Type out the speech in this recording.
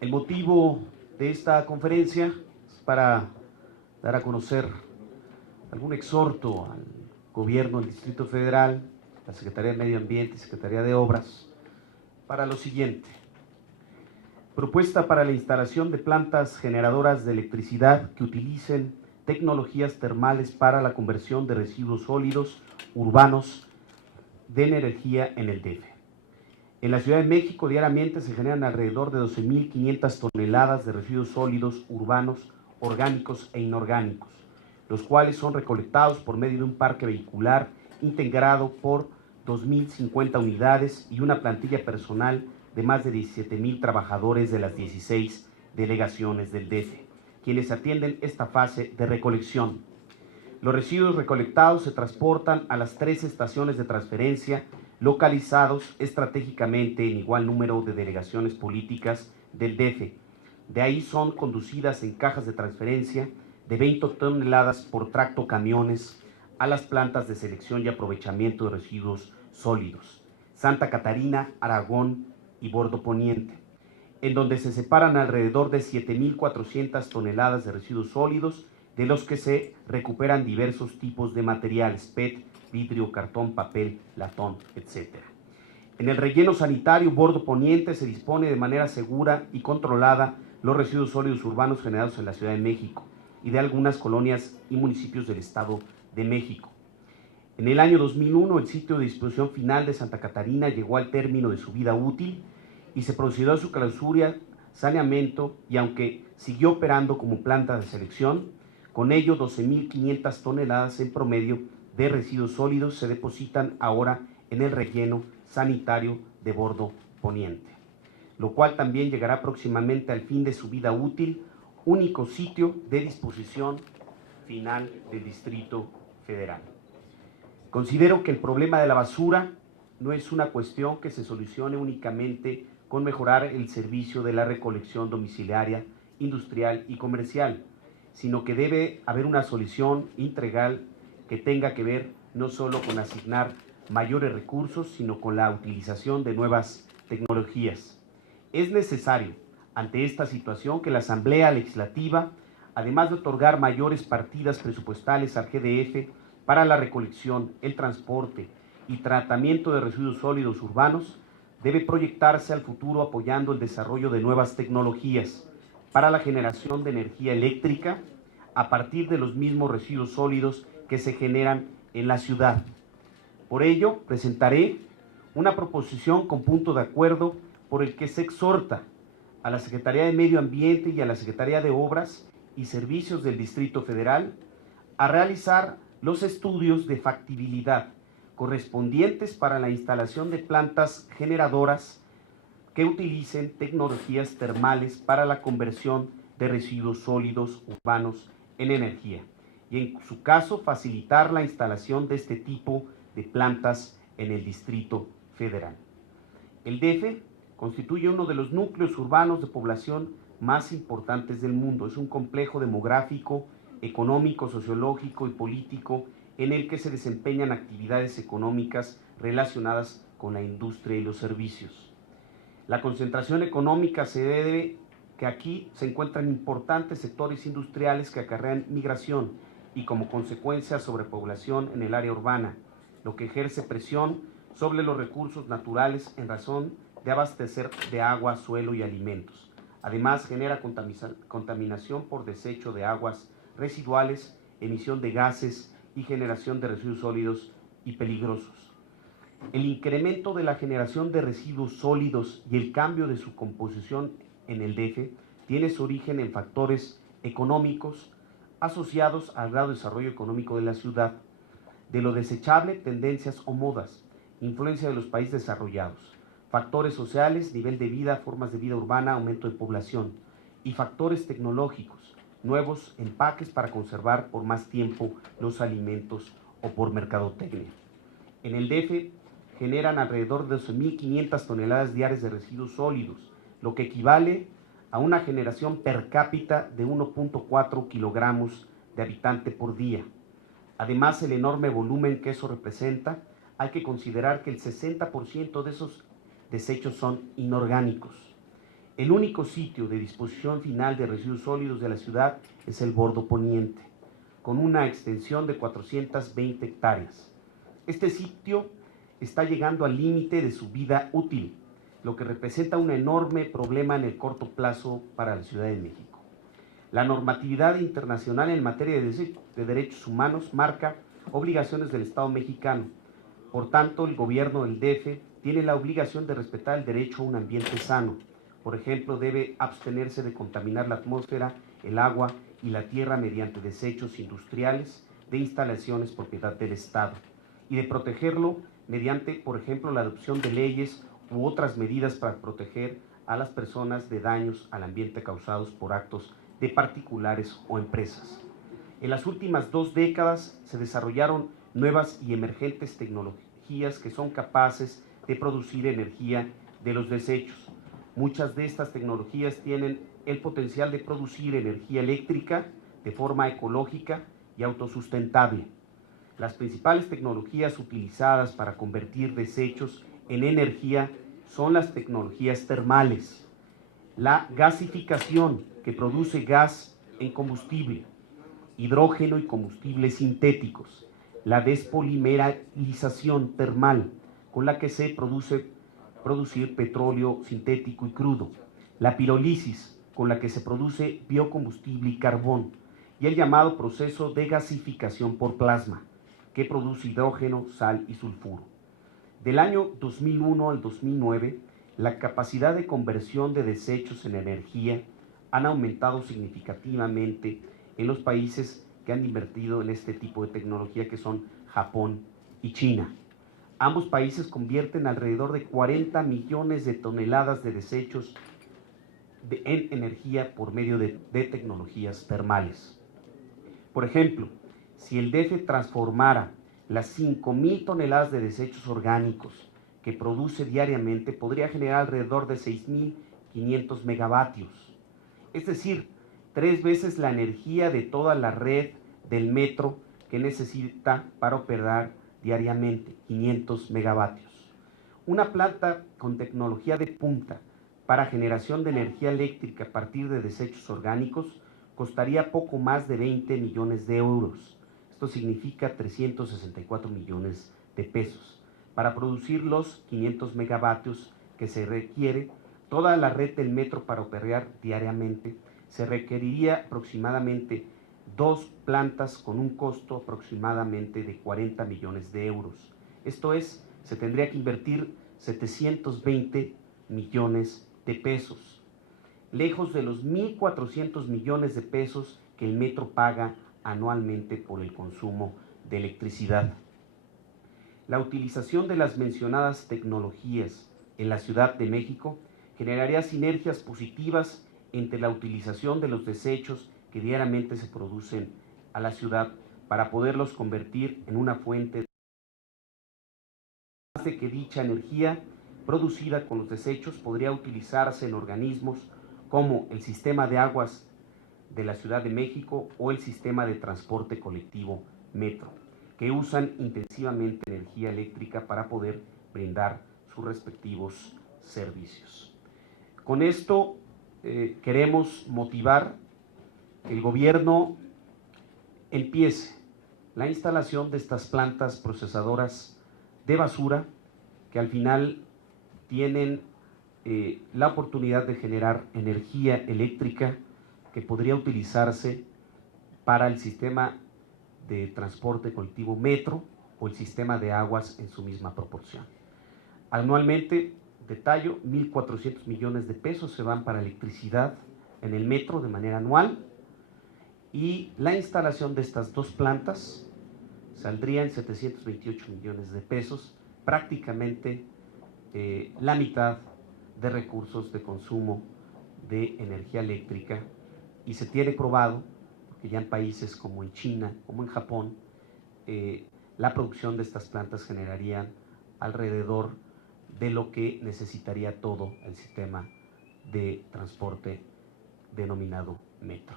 El motivo de esta conferencia es para dar a conocer algún exhorto al Gobierno del Distrito Federal, la Secretaría de Medio Ambiente y Secretaría de Obras, para lo siguiente. Propuesta para la instalación de plantas generadoras de electricidad que utilicen tecnologías termales para la conversión de residuos sólidos urbanos de energía en el DF. En la Ciudad de México diariamente se generan alrededor de 12.500 toneladas de residuos sólidos urbanos, orgánicos e inorgánicos, los cuales son recolectados por medio de un parque vehicular integrado por 2.050 unidades y una plantilla personal de más de 17.000 trabajadores de las 16 delegaciones del DF, quienes atienden esta fase de recolección. Los residuos recolectados se transportan a las 3 estaciones de transferencia localizados estratégicamente en igual número de delegaciones políticas del DF. De ahí son conducidas en cajas de transferencia de 20 toneladas por tracto camiones a las plantas de selección y aprovechamiento de residuos sólidos, Santa Catarina, Aragón y Bordo Poniente, en donde se separan alrededor de 7.400 toneladas de residuos sólidos, de los que se recuperan diversos tipos de materiales, PET, vidrio, cartón, papel, latón, etc. En el relleno sanitario Bordo Poniente se dispone de manera segura y controlada los residuos sólidos urbanos generados en la Ciudad de México y de algunas colonias y municipios del Estado de México. En el año 2001, el sitio de disposición final de Santa Catarina llegó al término de su vida útil y se procedió a su clausura, saneamiento, y aunque siguió operando como planta de selección, con ello 12.500 toneladas en promedio de residuos sólidos se depositan ahora en el relleno sanitario de Bordo Poniente, lo cual también llegará próximamente al fin de su vida útil, único sitio de disposición final del Distrito Federal. Considero que el problema de la basura no es una cuestión que se solucione únicamente con mejorar el servicio de la recolección domiciliaria, industrial y comercial, sino que debe haber una solución integral que tenga que ver no solo con asignar mayores recursos, sino con la utilización de nuevas tecnologías. Es necesario, ante esta situación, que la Asamblea Legislativa, además de otorgar mayores partidas presupuestales al GDF para la recolección, el transporte y tratamiento de residuos sólidos urbanos, debe proyectarse al futuro apoyando el desarrollo de nuevas tecnologías para la generación de energía eléctrica a partir de los mismos residuos sólidos que se generan en la ciudad. Por ello, presentaré una proposición con punto de acuerdo por el que se exhorta a la Secretaría de Medio Ambiente y a la Secretaría de Obras y Servicios del Distrito Federal a realizar los estudios de factibilidad correspondientes para la instalación de plantas generadoras que utilicen tecnologías termales para la conversión de residuos sólidos urbanos en energía y, en su caso, facilitar la instalación de este tipo de plantas en el Distrito Federal. El DF constituye uno de los núcleos urbanos de población más importantes del mundo. Es un complejo demográfico, económico, sociológico y político en el que se desempeñan actividades económicas relacionadas con la industria y los servicios. La concentración económica se debe que aquí se encuentran importantes sectores industriales que acarrean migración y, como consecuencia, sobrepoblación en el área urbana, lo que ejerce presión sobre los recursos naturales en razón de abastecer de agua, suelo y alimentos. Además, genera contaminación por desecho de aguas residuales, emisión de gases y generación de residuos sólidos y peligrosos. El incremento de la generación de residuos sólidos y el cambio de su composición en el DF tiene su origen en factores económicos asociados al grado de desarrollo económico de la ciudad, de lo desechable, tendencias o modas, influencia de los países desarrollados, factores sociales, nivel de vida, formas de vida urbana, aumento de población, y factores tecnológicos, nuevos empaques para conservar por más tiempo los alimentos o por mercadotecnia. En el DF generan alrededor de 12.500 toneladas diarias de residuos sólidos, lo que equivale a una generación per cápita de 1.4 kilogramos de habitante por día. Además, el enorme volumen que eso representa, hay que considerar que el 60% de esos desechos son inorgánicos. El único sitio de disposición final de residuos sólidos de la ciudad es el Bordo Poniente, con una extensión de 420 hectáreas. Este sitio está llegando al límite de su vida útil, lo que representa un enorme problema en el corto plazo para la Ciudad de México. La normatividad internacional en materia de derechos humanos marca obligaciones del Estado mexicano. Por tanto, el gobierno del DF tiene la obligación de respetar el derecho a un ambiente sano. Por ejemplo, debe abstenerse de contaminar la atmósfera, el agua y la tierra mediante desechos industriales de instalaciones propiedad del Estado, y de protegerlo mediante, por ejemplo, la adopción de leyes u otras medidas para proteger a las personas de daños al ambiente causados por actos de particulares o empresas. En las últimas 2 décadas se desarrollaron nuevas y emergentes tecnologías que son capaces de producir energía de los desechos. Muchas de estas tecnologías tienen el potencial de producir energía eléctrica de forma ecológica y autosustentable. Las principales tecnologías utilizadas para convertir desechos en energía son las tecnologías termales, la gasificación, que produce gas en combustible, hidrógeno y combustibles sintéticos, la despolimerización termal, con la que se producir petróleo sintético y crudo, la pirólisis, con la que se produce biocombustible y carbón, y el llamado proceso de gasificación por plasma, que produce hidrógeno, sal y sulfuro. Del año 2001 al 2009, la capacidad de conversión de desechos en energía han aumentado significativamente en los países que han invertido en este tipo de tecnología, que son Japón y China. Ambos países convierten alrededor de 40 millones de toneladas de desechos en energía por medio de tecnologías termales. Por ejemplo, si el DF transformara las 5,000 toneladas de desechos orgánicos que produce diariamente, podría generar alrededor de 6,500 megavatios. Es decir, 3 veces la energía de toda la red del metro que necesita para operar diariamente, 500 megavatios. Una planta con tecnología de punta para generación de energía eléctrica a partir de desechos orgánicos costaría poco más de 20 millones de euros. Esto significa 364 millones de pesos. Para producir los 500 megavatios que se requiere toda la red del metro para operar diariamente, se requeriría aproximadamente 2 plantas con un costo aproximadamente de 40 millones de euros. Esto es, se tendría que invertir 720 millones de pesos, lejos de los 1,400 millones de pesos que el metro paga anualmente por el consumo de electricidad. La utilización de las mencionadas tecnologías en la Ciudad de México generaría sinergias positivas entre la utilización de los desechos que diariamente se producen a la ciudad para poderlos convertir en una fuente de que dicha energía producida con los desechos podría utilizarse en organismos como el sistema de aguas de la Ciudad de México o el sistema de transporte colectivo Metro, que usan intensivamente energía eléctrica para poder brindar sus respectivos servicios. Con esto queremos motivar que el gobierno empiece la instalación de estas plantas procesadoras de basura, que al final tienen la oportunidad de generar energía eléctrica que podría utilizarse para el sistema de transporte colectivo Metro o el sistema de aguas en su misma proporción. Anualmente, detallo, 1,400 millones de pesos se van para electricidad en el metro de manera anual, y la instalación de estas 2 plantas saldría en 728 millones de pesos, prácticamente la mitad de recursos de consumo de energía eléctrica, y se tiene probado, porque ya en países como en China, como en Japón, la producción de estas plantas generaría alrededor de lo que necesitaría todo el sistema de transporte denominado metro.